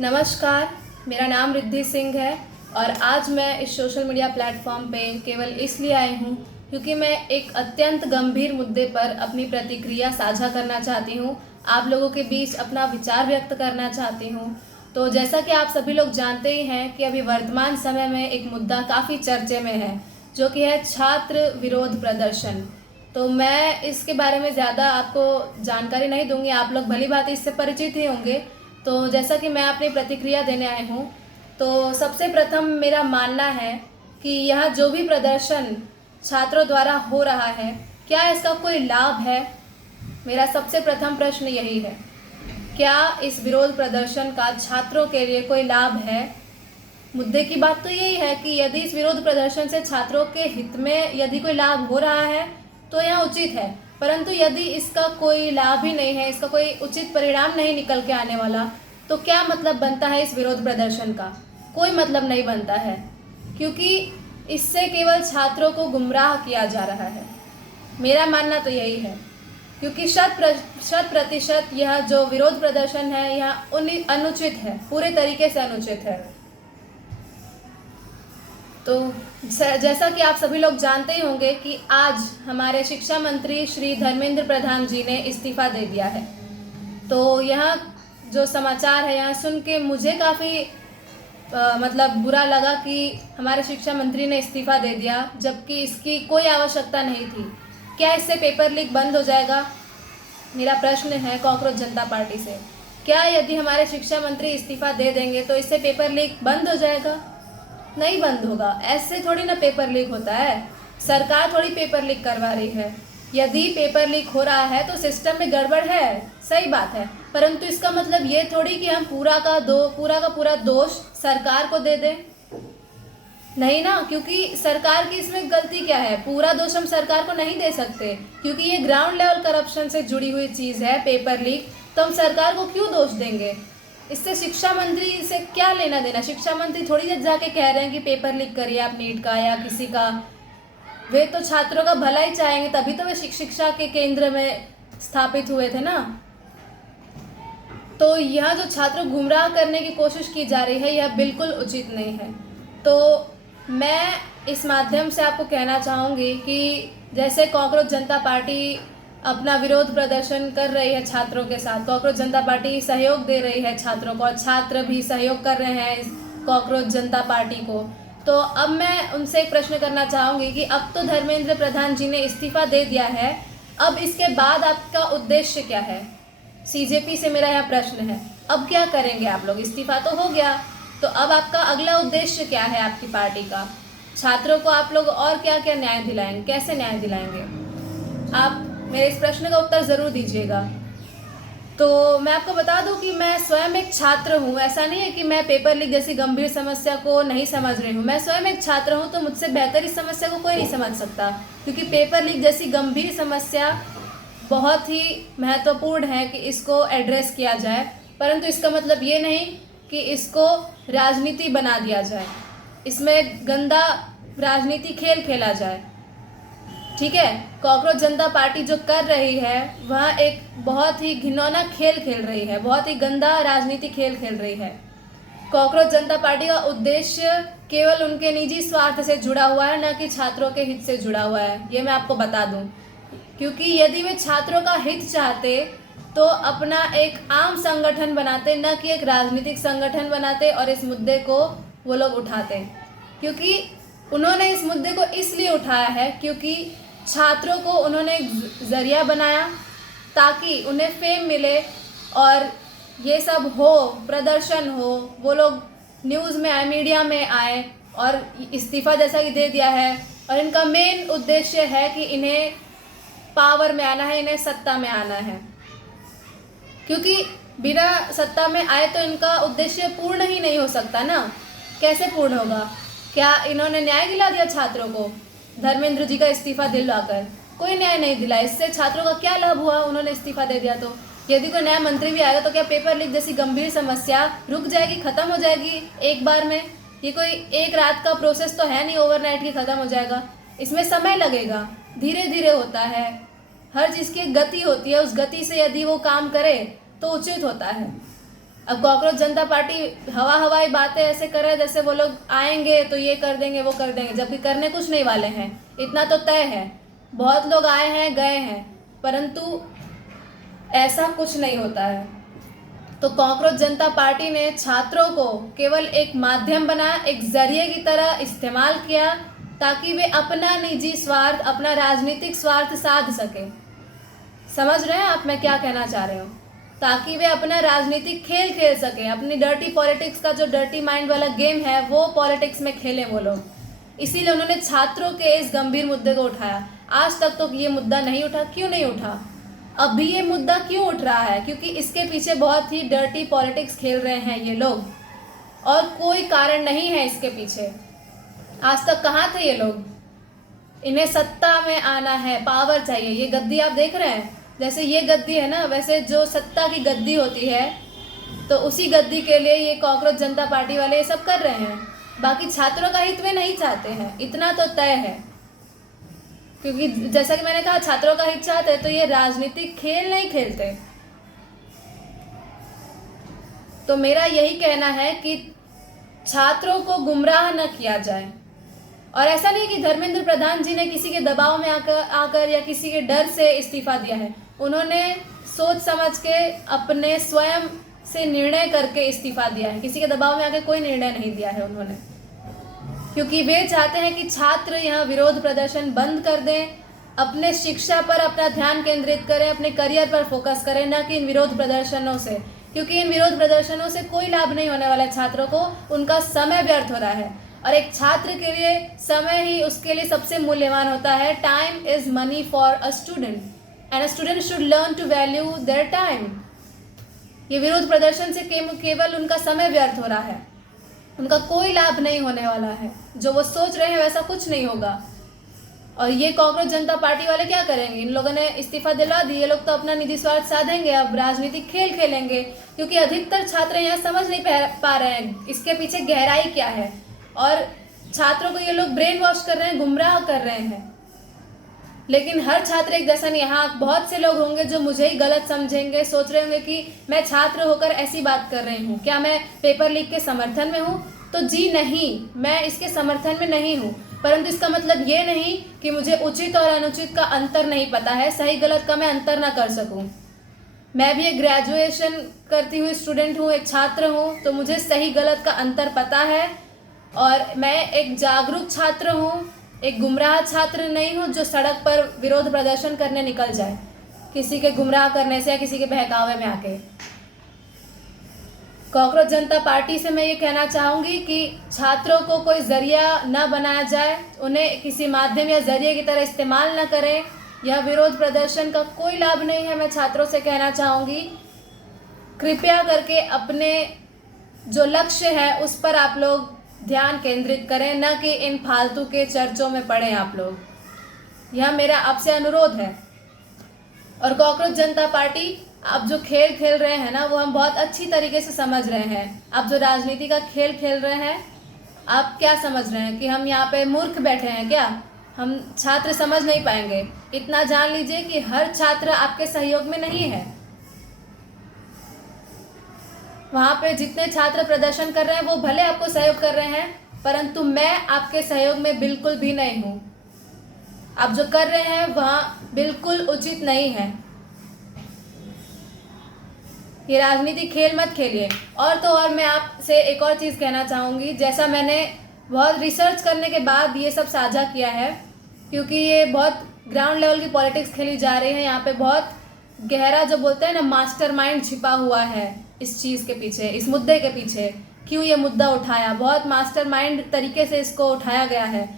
नमस्कार, मेरा नाम रिद्धि सिंह है और आज मैं इस सोशल मीडिया प्लेटफॉर्म पे केवल इसलिए आई हूँ क्योंकि मैं एक अत्यंत गंभीर मुद्दे पर अपनी प्रतिक्रिया साझा करना चाहती हूँ। आप लोगों के बीच अपना विचार व्यक्त करना चाहती हूँ। तो जैसा कि आप सभी लोग जानते ही हैं कि अभी वर्तमान समय में एक मुद्दा काफ़ी चर्चे में है, जो कि है छात्र विरोध प्रदर्शन। तो मैं इसके बारे में ज़्यादा आपको जानकारी नहीं दूंगी, आप लोग भली भांति इससे परिचित ही होंगे। तो जैसा कि मैं अपनी प्रतिक्रिया देने आई हूँ, तो सबसे प्रथम मेरा मानना है कि यहाँ जो भी प्रदर्शन छात्रों द्वारा हो रहा है, क्या इसका कोई लाभ है? मेरा सबसे प्रथम प्रश्न यही है, क्या इस विरोध प्रदर्शन का छात्रों के लिए कोई लाभ है? मुद्दे की बात तो यही है कि यदि इस विरोध प्रदर्शन से छात्रों के हित में यदि कोई लाभ हो रहा है तो यह उचित है, परंतु यदि इसका कोई लाभ ही नहीं है, इसका कोई उचित परिणाम नहीं निकल के आने वाला, तो क्या मतलब बनता है इस विरोध प्रदर्शन का? कोई मतलब नहीं बनता है, क्योंकि इससे केवल छात्रों को गुमराह किया जा रहा है। मेरा मानना तो यही है, क्योंकि शत प्रतिशत यह जो विरोध प्रदर्शन है यह अनुचित है, पूरे तरीके से अनुचित है। तो जैसा कि आप सभी लोग जानते ही होंगे कि आज हमारे शिक्षा मंत्री श्री धर्मेंद्र प्रधान जी ने इस्तीफा दे दिया है। तो यह जो समाचार है यहाँ सुन के मुझे काफ़ी मतलब बुरा लगा कि हमारे शिक्षा मंत्री ने इस्तीफा दे दिया, जबकि इसकी कोई आवश्यकता नहीं थी। क्या इससे पेपर लीक बंद हो जाएगा? मेरा प्रश्न है कॉकरोच जनता पार्टी से। क्या यदि हमारे शिक्षा मंत्री इस्तीफा दे देंगे तो इससे पेपर लीक बंद हो जाएगा? नहीं बंद होगा। ऐसे थोड़ी ना पेपर लीक होता है, सरकार थोड़ी पेपर लीक करवा रही है। यदि पेपर लीक हो रहा है तो सिस्टम में गड़बड़ है, सही बात है, परंतु इसका मतलब ये थोड़ी कि हम पूरा का पूरा दोष सरकार को दे दें। नहीं ना, क्योंकि सरकार की इसमें गलती क्या है? पूरा दोष हम सरकार को नहीं दे सकते, क्योंकि ये ग्राउंड लेवल करप्शन से जुड़ी हुई चीज़ है पेपर लीक। तो हम सरकार को क्यों दोष देंगे? इससे शिक्षा मंत्री से क्या लेना देना? शिक्षा मंत्री थोड़ी देर जाके कह रहे हैं कि पेपर लीक करिए आप नीट का या किसी का। वे तो छात्रों का भला ही चाहेंगे, तभी तो वे शिक्षा के केंद्र में स्थापित हुए थे ना। तो यह जो छात्रों गुमराह करने की कोशिश की जा रही है, यह बिल्कुल उचित नहीं है। तो मैं इस माध्यम से आपको कहना चाहूँगी कि जैसे कॉकरोच जनता पार्टी अपना विरोध प्रदर्शन कर रही है छात्रों के साथ, कॉकरोच जनता पार्टी सहयोग दे रही है छात्रों को और छात्र भी सहयोग कर रहे हैं इस कॉकरोच जनता पार्टी को। तो अब मैं उनसे एक प्रश्न करना चाहूँगी कि अब तो धर्मेंद्र प्रधान जी ने इस्तीफा दे दिया है, अब इसके बाद आपका उद्देश्य क्या है? सीजेपी से मेरा यह प्रश्न है, अब क्या करेंगे आप लोग? इस्तीफा तो हो गया, तो अब आपका अगला उद्देश्य क्या है आपकी पार्टी का? छात्रों को आप लोग और क्या क्या न्याय दिलाएंगे, कैसे न्याय दिलाएंगे? आप मेरे इस प्रश्न का उत्तर ज़रूर दीजिएगा। तो मैं आपको बता दूं कि मैं स्वयं एक छात्र हूं। ऐसा नहीं है कि मैं पेपर लीक जैसी गंभीर समस्या को नहीं समझ रही हूं। मैं स्वयं एक छात्र हूं, तो मुझसे बेहतर इस समस्या को कोई नहीं समझ सकता, क्योंकि पेपर लीक जैसी गंभीर समस्या बहुत ही महत्वपूर्ण है कि इसको एड्रेस किया जाए। परंतु इसका मतलब ये नहीं कि इसको राजनीति बना दिया जाए, इसमें गंदा राजनीति खेल खेला जाए। ठीक है, कॉकरोच जनता पार्टी जो कर रही है वह एक बहुत ही घिनौना खेल खेल रही है, बहुत ही गंदा राजनीति खेल खेल रही है। कॉकरोच जनता पार्टी का उद्देश्य केवल उनके निजी स्वार्थ से जुड़ा हुआ है, न कि छात्रों के हित से जुड़ा हुआ है। ये मैं आपको बता दूं, क्योंकि यदि वे छात्रों का हित चाहते तो अपना एक आम संगठन बनाते, न कि एक राजनीतिक संगठन बनाते और इस मुद्दे को वो लोग उठाते। क्योंकि उन्होंने इस मुद्दे को इसलिए उठाया है क्योंकि छात्रों को उन्होंने एक जरिया बनाया ताकि उन्हें फेम मिले और ये सब हो, प्रदर्शन हो, वो लोग न्यूज़ में आए, मीडिया में आए और इस्तीफा जैसा कि दे दिया है। और इनका मेन उद्देश्य है कि इन्हें पावर में आना है, इन्हें सत्ता में आना है, क्योंकि बिना सत्ता में आए तो इनका उद्देश्य पूर्ण ही नहीं हो सकता ना। कैसे पूर्ण होगा? क्या इन्होंने न्याय दिला दिया छात्रों को धर्मेंद्र जी का इस्तीफा दिलवाकर? कोई न्याय नहीं दिला। इससे छात्रों का क्या लाभ हुआ उन्होंने इस्तीफा दे दिया तो? यदि कोई नया मंत्री भी आएगा तो क्या पेपर लीक जैसी गंभीर समस्या रुक जाएगी, खत्म हो जाएगी एक बार में? ये कोई एक रात का प्रोसेस तो है नहीं, ओवरनाइट की खत्म हो जाएगा। इसमें समय लगेगा, धीरे धीरे होता है, हर चीज़ की गति होती है, उस गति से यदि वो काम करे तो उचित होता है। अब कॉकरोच जनता पार्टी हवाई बातें ऐसे कर रहे हैं जैसे वो लोग आएंगे तो ये कर देंगे वो कर देंगे, जबकि करने कुछ नहीं वाले हैं। इतना तो तय है, बहुत लोग आए हैं गए हैं, परंतु ऐसा कुछ नहीं होता है। तो कॉकरोच जनता पार्टी ने छात्रों को केवल एक माध्यम बनाया, एक जरिए की तरह इस्तेमाल किया, ताकि वे अपना निजी स्वार्थ, अपना राजनीतिक स्वार्थ साध सके। समझ रहे हैं आप मैं क्या कहना चाह रही हूँ? ताकि वे अपना राजनीतिक खेल खेल सके, अपनी डर्टी पॉलिटिक्स का जो डर्टी माइंड वाला गेम है वो पॉलिटिक्स में खेलें वो लोग। इसीलिए उन्होंने छात्रों के इस गंभीर मुद्दे को उठाया। आज तक तो ये मुद्दा नहीं उठा। क्यों नहीं उठा? अब भी ये मुद्दा क्यों उठ रहा है? क्योंकि इसके पीछे बहुत ही डर्टी पॉलिटिक्स खेल रहे हैं ये लोग, और कोई कारण नहीं है इसके पीछे। आज तक कहाँ थे ये लोग? इन्हें सत्ता में आना है, पावर चाहिए। ये गद्दी आप देख रहे हैं, जैसे ये गद्दी है ना, वैसे जो सत्ता की गद्दी होती है तो उसी गद्दी के लिए ये कॉकरोच जनता पार्टी वाले ये सब कर रहे हैं। बाकी छात्रों का हित वे नहीं चाहते हैं, इतना तो तय है। क्योंकि जैसा कि मैंने कहा, छात्रों का हित चाहते तो ये राजनीतिक खेल नहीं खेलते। तो मेरा यही कहना है कि छात्रों को गुमराह न किया जाए। और ऐसा नहीं कि धर्मेंद्र प्रधान जी ने किसी के दबाव में आकर या किसी के डर से इस्तीफा दिया है। उन्होंने सोच समझ के अपने स्वयं से निर्णय करके इस्तीफा दिया है। किसी के दबाव में आकर कोई निर्णय नहीं दिया है उन्होंने, क्योंकि वे चाहते हैं कि छात्र यहाँ विरोध प्रदर्शन बंद कर दें, अपने शिक्षा पर अपना ध्यान केंद्रित करें, अपने करियर पर फोकस करें, न कि इन विरोध प्रदर्शनों से। क्योंकि इन विरोध प्रदर्शनों से कोई लाभ नहीं होने वाला है छात्रों को, उनका समय व्यर्थ हो रहा है। और एक छात्र के लिए समय ही उसके लिए सबसे मूल्यवान होता है। Time is money for a student and a student should learn to value their time. ये विरोध प्रदर्शन से केवल उनका समय व्यर्थ हो रहा है, उनका कोई लाभ नहीं होने वाला है। जो वो सोच रहे हैं वैसा कुछ नहीं होगा। और ये कॉकरोच जनता पार्टी वाले क्या करेंगे? इन लोगों ने इस्तीफा दिला दी, ये लोग तो अपना निजी स्वार्थ साधेंगे, अब राजनीतिक खेल खेलेंगे। क्योंकि अधिकतर छात्र यहाँ समझ नहीं पा रहे हैं इसके पीछे गहराई क्या है, और छात्रों को ये लोग ब्रेन वॉश कर रहे हैं, गुमराह कर रहे हैं। लेकिन हर छात्र एक जैसा नहीं। यहाँ बहुत से लोग होंगे जो मुझे ही गलत समझेंगे, सोच रहे होंगे कि मैं छात्र होकर ऐसी बात कर रही हूँ, क्या मैं पेपर लीक के समर्थन में हूँ? तो जी नहीं, मैं इसके समर्थन में नहीं हूँ। परंतु इसका मतलब ये नहीं कि मुझे उचित और अनुचित का अंतर नहीं पता है, सही गलत का मैं अंतर ना कर सकूँ। मैं भी एक ग्रेजुएशन करती हुई स्टूडेंट हूँ, एक छात्र हूँ, तो मुझे सही गलत का अंतर पता है। और मैं एक जागरूक छात्र हूँ, एक गुमराह छात्र नहीं हूँ जो सड़क पर विरोध प्रदर्शन करने निकल जाए किसी के गुमराह करने से या किसी के बहकावे में आके। कॉकरोच जनता पार्टी से मैं ये कहना चाहूँगी कि छात्रों को कोई जरिया न बनाया जाए, उन्हें किसी माध्यम या जरिए की तरह इस्तेमाल न करें। यह विरोध प्रदर्शन का कोई लाभ नहीं है। मैं छात्रों से कहना चाहूँगी, कृपया करके अपने जो लक्ष्य है उस पर आप लोग ध्यान केंद्रित करें, न कि इन फालतू के चर्चों में पड़े आप लोग। यह मेरा आपसे अनुरोध है। और कॉकरोच जनता पार्टी, आप जो खेल खेल रहे हैं ना, वो हम बहुत अच्छी तरीके से समझ रहे हैं। आप जो राजनीति का खेल खेल रहे हैं, आप क्या समझ रहे हैं कि हम यहाँ पे मूर्ख बैठे हैं क्या? हम छात्र समझ नहीं पाएंगे? इतना जान लीजिए कि हर छात्र आपके सहयोग में नहीं है। वहाँ पे जितने छात्र प्रदर्शन कर रहे हैं वो भले आपको सहयोग कर रहे हैं, परंतु मैं आपके सहयोग में बिल्कुल भी नहीं हूँ। आप जो कर रहे हैं वहाँ बिल्कुल उचित नहीं है। ये राजनीतिक खेल मत खेलिए। और तो और मैं आपसे एक और चीज़ कहना चाहूँगी, जैसा मैंने बहुत रिसर्च करने के बाद ये सब साझा किया है, क्योंकि ये बहुत ग्राउंड लेवल की पॉलिटिक्स खेली जा रही है। यहाँ पे बहुत गहरा, जो बोलते हैं ना, मास्टरमाइंड छिपा हुआ है इस चीज़ के पीछे, इस मुद्दे के पीछे। क्यों ये मुद्दा उठाया, बहुत मास्टरमाइंड तरीके से इसको उठाया गया है।